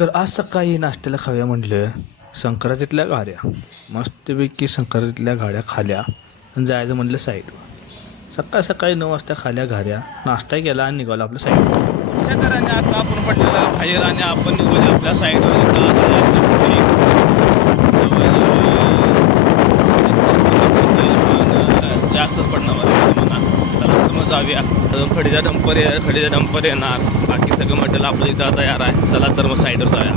तर आज सकाळी नाश्त्याला खाऊया म्हटलं संक्रांतीतल्या गाड्या. मस्तपैकी संक्रांतीतल्या गाड्या खाल्या आणि जायचं म्हटलं साईडवर. सकाळ सकाळी 9 वाजता खाल्या घाऱ्या, नाश्ता केला आणि निघालो आपल्या साईडवर. शेतकऱ्याने आता आपण पडलेलं बाहेर आणि आपण निघालो आपल्या साईडवर. जास्तच पडणार मला. चला तर मग जाऊया. अजून खडीचा डंपर येणार. बाकी सगळं मटेरियल आपलं इथं तयार आहे. चला तर मग साईडवर जाऊया.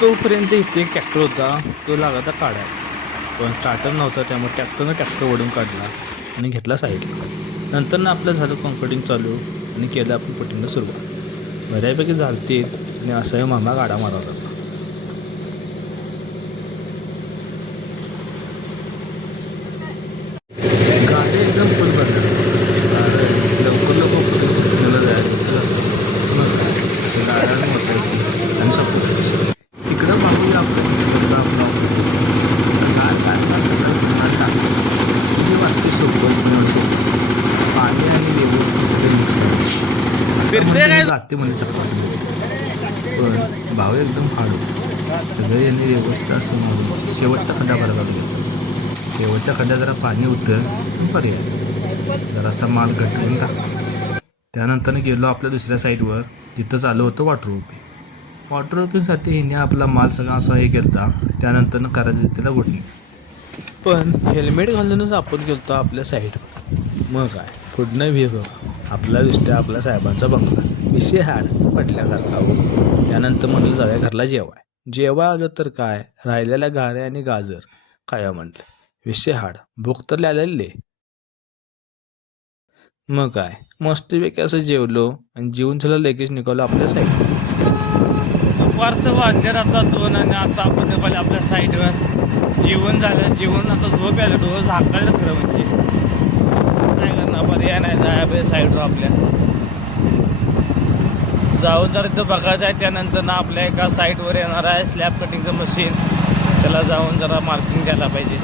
तोपर्यंत इथे एक ट्रॅक्टर होता, तो लागायचा काढाय, पण स्टार्टर नव्हता. त्यामुळे ट्रॅक्टर ओढून काढला आणि घेतला साईडला. नंतर ना आपलं झालं कॉन्कडिंग चालू आणि केलं आपण पटिंगला सुरुवात. बऱ्यापैकी झालते आणि असाही मामा गाडा मारवला. गाडी एकदम फुल भरल्या, लवकर सिग्नलला जायचं गाड्या मोठायची आणि सपोर्ट इकडं मागूया आपलं मिक्सरचा आपला वाटते सोबत पाणी आणि लेबू सगळे मिक्स करायचं लागते म्हणजे चकपासून. पण भाव एकदम हार्ड होतो. सगळे यांनी व्यवस्थित असं म्हणून शेवटचा खड्डा भरायला लागला. शेवटच्या खड्ड्यात जरा पाणी होतं, पर्याय जरासा माल घटवून टाकला. त्यानंतर गेलो आपल्या दुसऱ्या साईडवर, जिथं चालू होतं वॉटर रोपिंगसाठी. हिने आपला माल सगळा असा हे केला. त्यानंतर करायचं तिला गुडणी. पण हेल्मेट घालूनच आपण गेलो आपल्या साईडवर. मग काय पुढनं व्ही बघा आपला दिसतोय आपल्या साहेबांचा बंगला. विषय हाड पडल्यासारखा हो. त्यानंतर म्हणलं जाऊया घरला जेव्हा आलो तर काय राहिलेल्या गाऱ्या आणि गाजर काय म्हटलं. विषय हाड भूक तर लागलेली. मग काय मस्तपैकी असं जेवलो आणि जेवून झालं लगेच निघालो आपल्या साईडवर. दुपारचं वाजल्यात आता 2 आणि आता आपण निघालो आपल्या साईडवर. जेवण झालं, जेवण आता झोप आलं, डोळं झाकायला खरं म्हणजे काय करणार, पर्याय नाही. जाय साईडवर आपल्या जाऊन जर तिथं बघायचं आहे. त्यानंतर ना आपल्या एका साईडवर येणार आहे स्लॅब कटिंगचं मशीन. त्याला जाऊन जरा मार्किंग द्यायला पाहिजे.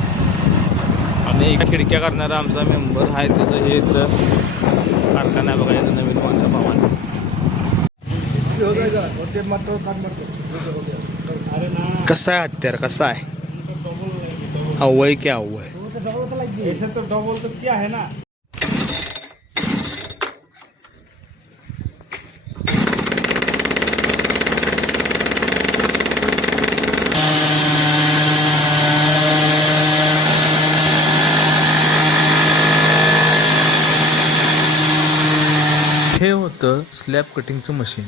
आणि खिडक्या करणारा आमचा मेंबर आहे, त्याचं हे इथं कारखाना बघायचं नवीन मांजरा भावाने. कसा आहे हत्यार, कसा आहे अव्वय की अव्वय. हे होतं स्लॅब कटिंगचं मशीन.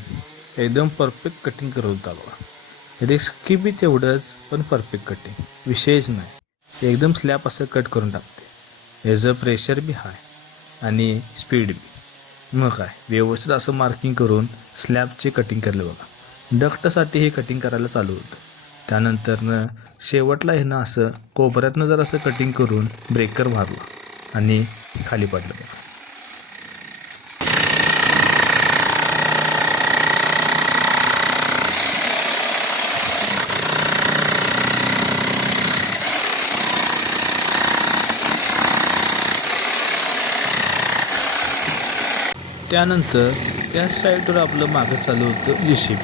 एकदम परफेक्ट कटिंग करत होता बघा. रिस्की बी तेवढंच, पण परफेक्ट कटिंग विषयच नाही. एकदम स्लॅब असं कट करून टाकते. याचं प्रेशर बी हाय आणि स्पीड बी. मग काय व्यवस्थित असं मार्किंग करून स्लॅबचे कटिंग केलं बघा. डक्टसाठी हे कटिंग करायला चालू होतं. त्यानंतरनं शेवटला हे ना असं कोपऱ्यातनं जर असं कटिंग करून ब्रेकर मारला आणि खाली पडलं बघा. त्यानंतर त्या साईडवर आपलं मागं चालू होतं JCB.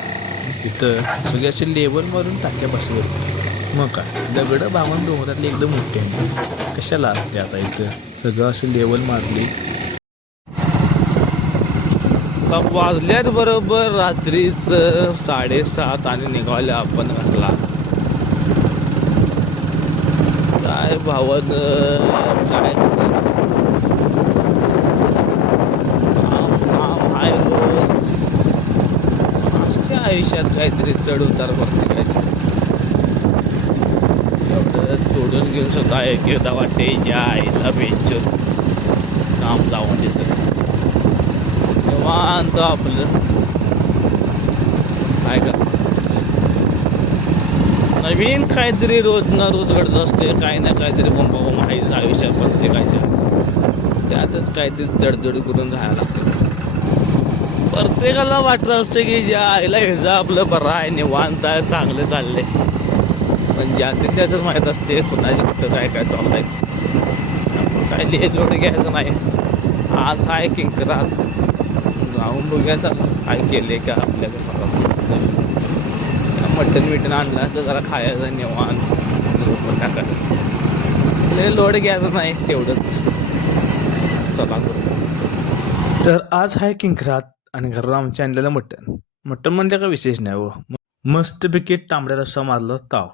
तिथं सगळे असे लेवल मारून टाक्या बसले होते. मग काय दगडं बावन्न डोंगरातली एकदम मोठी आहे. कशाला असते आता इथं सगळं असं लेवल मारली. वाजल्यात बरोबर रात्रीचं 7:30 आणि निघाले आपण घरला. काय भावानं काय आयुष्यात काहीतरी चढ उतार प्रत्येकाचे. एवढं तोडून घेऊन सुद्धा एकदा वाटते या आईला बेंच काम जाऊन दिसत निवांत आपलं काय का नवीन काहीतरी रोज ना रोज घडत असते. काही ना काहीतरी बोंबाबोंब आहेच आयुष्यात प्रत्येकाच्या. त्यातच काहीतरी जडजड करून राहायला लागते. प्रत्येकाला वाटलं असतं की ज्या आईला ह्याचं आपलं बरं आहे, निवांत आहे, चांगलं चाललंय. पण ज्याचं त्याचंच माहीत असते कुणाची कुठं काय काय चालू आहे. काय लोड घ्यायचं नाही. आज आहे किंकरात जाऊन बघूया काय केले का आपल्याला. मटण बिटन आणलं असलं जरा खायचं निवांत झोपून टाकायचं. लय लोड घ्यायचं नाही तेवढंच. चला तर आज आहे किंक्रात आणि घरात आमच्या आणलेलं मटण. मटण म्हणजे काय विशेष नाही हो, मस्तपैकी तांबड्या रस्सा मारला ताव.